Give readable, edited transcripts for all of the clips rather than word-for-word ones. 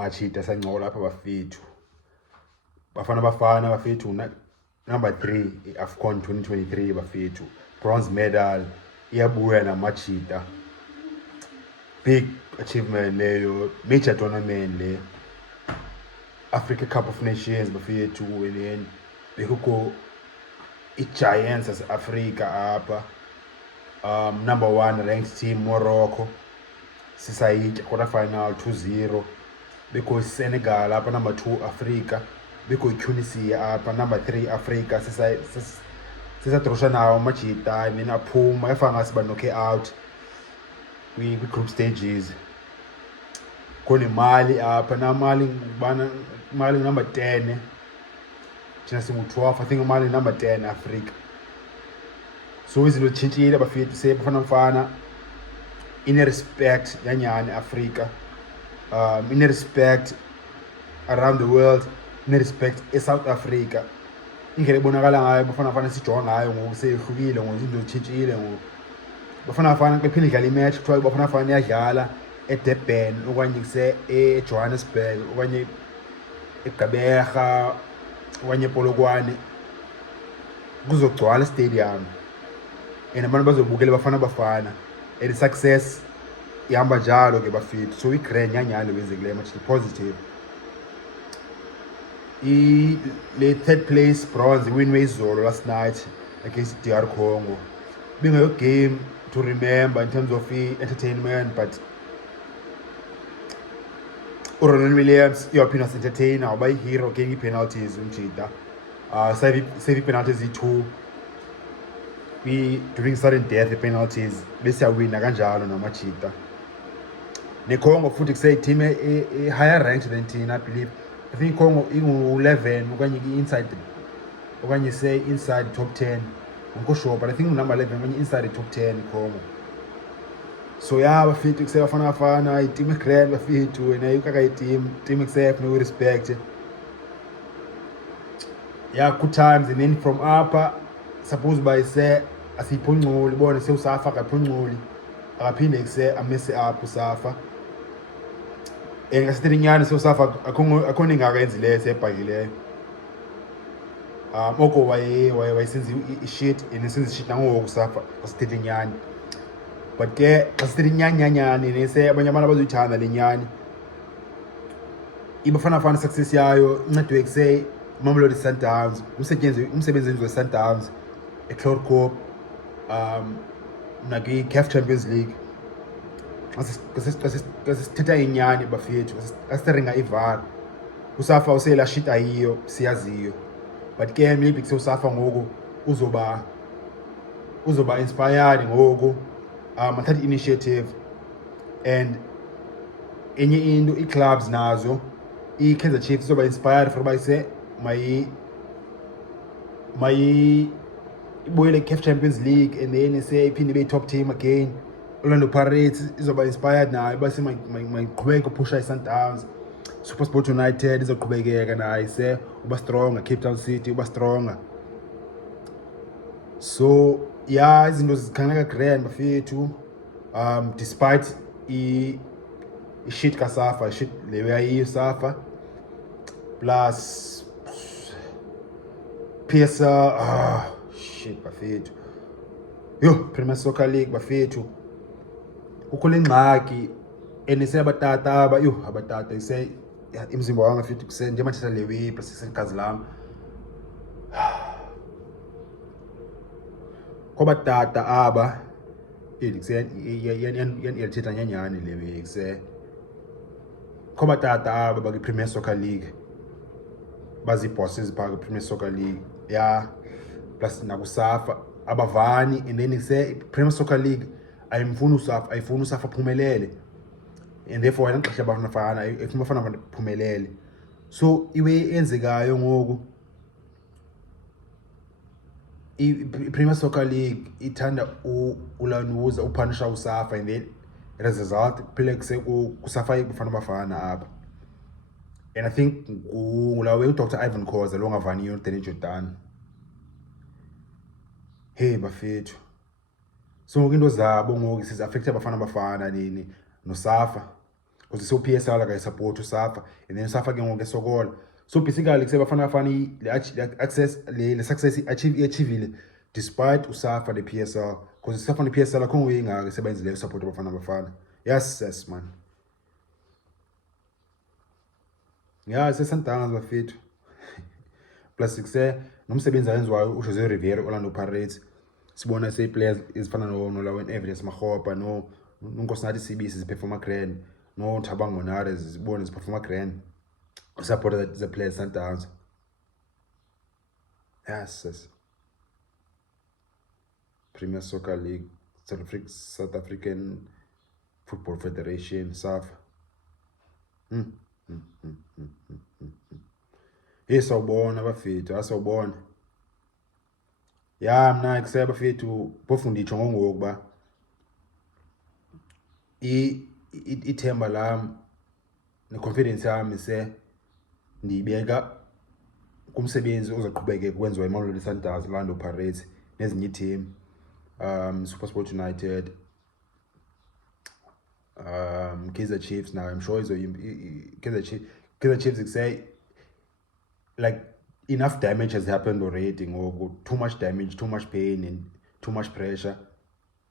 machita sancola lapha bafethu. Bafana bafethu number 3 AFCON 2023 bafethu. Bronze medal iyabuya na machita. Big achievement leyo, major tournament le. Africa Cup of Nations bafethu, and then bekuko i-Giants as Africa apha. Number 1 ranked team Morocco. Sisayitya quarterfinal 2-0. Beko Senegal apha number 2 Africa. Beko Tunisia apha number 3 Africa. Sisadrosha nawo machita, I mean aphuma efanga siba knock out kwi-group stages. Khona Mali apha na Mali number 10. Thina singu-12, I think Mali number 10 Africa. So izinto tshintshile bafethu, se Bafana ine-respect yanyani Africa. Ine-respect around the world, ine-respect e-South Africa. Indlela ebonakala ngayo Bafana sijonga ngayo ngoku seyihlukile, ngoku izinto tshintshile ngoku. Bafana xa iphinde idlala imatch kuthiwa Bafana iyadlala eDurban okanye eJohannesburg okanye eGqeberha okanye ePolokwane, kuzogcwala stadium and abantu bazobukela Bafana and success ihamba njalo ke bafethu. So i-grand nyanyalo basically much positive. Le third place bronze win izolo last night against DR Congo. Being a game to remember in terms of entertainment, but Ronwen Williams European entertainer by hero getting penalties umchita. Save penalties 2. During sudden death penalties bese awina kanjalo namachita. Ne Congo futhi say team a higher ranked than thina, I believe. I think Congo ingu-11 okanye inside, okanye say inside top 10. I'm not sure, but I think number 11 when inside the top 10 Congo. So yeah, bafethu kuse Bafana i-team grand bafethu, and you kaka team except no respect. Yeah, good times, and then from upper suppose by say asiphunquli bona sewusafa kaphunquli akaphinde kuse amese up usafa. Ngasiterinyana sewusafa akho ningakayenzileyo sebhakileyo. Oko wayesenza i-shit enesenza i-shit nangoku kusafa kasithethe nyani, but ke kasithethe nyanyanyani nese abanye abantu abazoyithanda le nyani. iBafana success yayo incedwe kuse Mamelodi Sundowns, umsebenzi wenziwe Sundowns eCloud Cup nakwi-CAF Champions League. Kasithetha inyani bafethu, kasiteringa iVAR usafa usela shit ayiyo siyaziyo, but ke maybe kusewusafa ngoku uzoba inspired ngoku athatha initiative. And enye into i-clubs nazo i-Kaizer Chiefs izoba inspired for uba ise ibuyele CAF Champions League, and then ise iphinde ibe top team again. Orlando Pirates izoba inspired nayo base mayiqhubeke uphusha i-Sundowns. SuperSport United izoqhubekeka nayo ise uba stronger. Cape Town City uba stronger. So yeah, izinto zikhangeka grand bafethu, despite i-shit kasafa, i-shit leyo yayiyo safa, plus PSL shit bafethu. Premier Soccer League bafethu kukho le ngxaki enise abatata abatata ise imzimba wami bafethu kuse nje mathetha lewe plus isegazi lami. Kobatata aba yalithetha nyanyani lewe kuse kobatata aba bakwi-Premier Soccer League bazi-bosses bakwi-Premier Soccer League, yeah, plus nakusafa abavani. And then kuse i-Premier Soccer League ayifuni usafa aphumelele, and therefore wena xesha Bafana ifuna Bafana baphumelele. So iwe enzekayo ngoku i-Premier Soccer League ithanda ulanuza upunisha usafa, and then as a result phela kusafa Bafana apha. And I think ngulawe uDr Ivan Khoza lo ngavaniyo uDanny Jordan. Hey bafethu, so ngoku into zabo ngoku sizi-affecte Bafana nini nosafa. because so PSL support usafa and then usafa ke ngoku esokola. So basically kuse Bafana le success achievile despite usafa the PSL, because usafa the PSL akho ngoyingaka isebenzile support Bafana. Yes man. Yeah, sesantanga bafethu. Plus kuse nomsebenzi ayenziwayo uJose Rivera Orlando Pirates. Sibona say players ezifana no Ronwen Williams Mahopa no Nkosinathi Sibisi ziperforma grand no Thabang Monare zibona ziperforma grand. Support the players Sundowns. Yes. Premier Soccer League, South African Football Federation, SAF. Sawubona bafethu, asawubona. Ya mina kuseba bafethu pofunda itsho ngokuba ithemba lami neconfidence yami ndibeka kumsebenzi ozoqhubeka kwenziwa eMamelodi Sundowns, Orlando Pirates nezinye team, SuperSport United, Kaizer Chiefs. Now I'm sure Kaizer Chiefs say like enough damage has happened already, or too much damage, too much pain and too much pressure,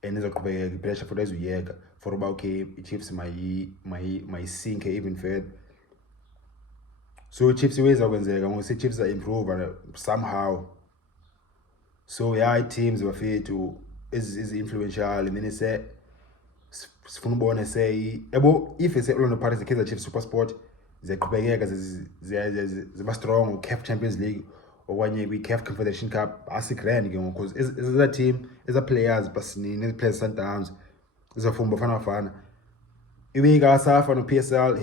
and there's a pressure for those year for about okay Chiefs my sink even further. So Chiefs ways are when say Chiefs are improve somehow. So yeah, teams were fair to is influential, and then they say Sfunubone say if they say Orlando Pirates the Kaizer Chiefs SuperSport ziqhubekeka ziba strong CAF Champions League or one year we CAF Confederation Cup asigrand because is a team is a players basinini players Sundowns is a form Bafana iwe ka safa no PSL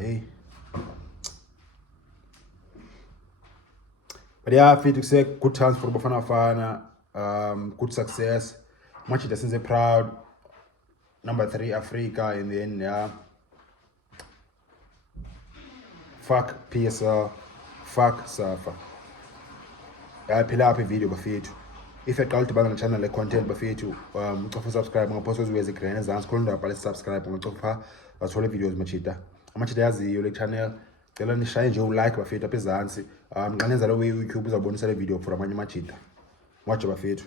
hey. But yeah, I feel to say good chance for Bafana, good success. Much it seems proud. Number 3 Africa, and then yeah. Fuck PSL, fuck Safa. I pull up a video bafethu. If you call to bang on the channel like content bafethu, subscribe my posts with the creators and scroll down and subscribe on top of that's all the videos machita. Machita yazi yo le channel. Cela nishaya nje ulike bafethu apha ezantsi. Nganenza lo YouTube uzabonisa le video for amanye machita. Watch bafethu.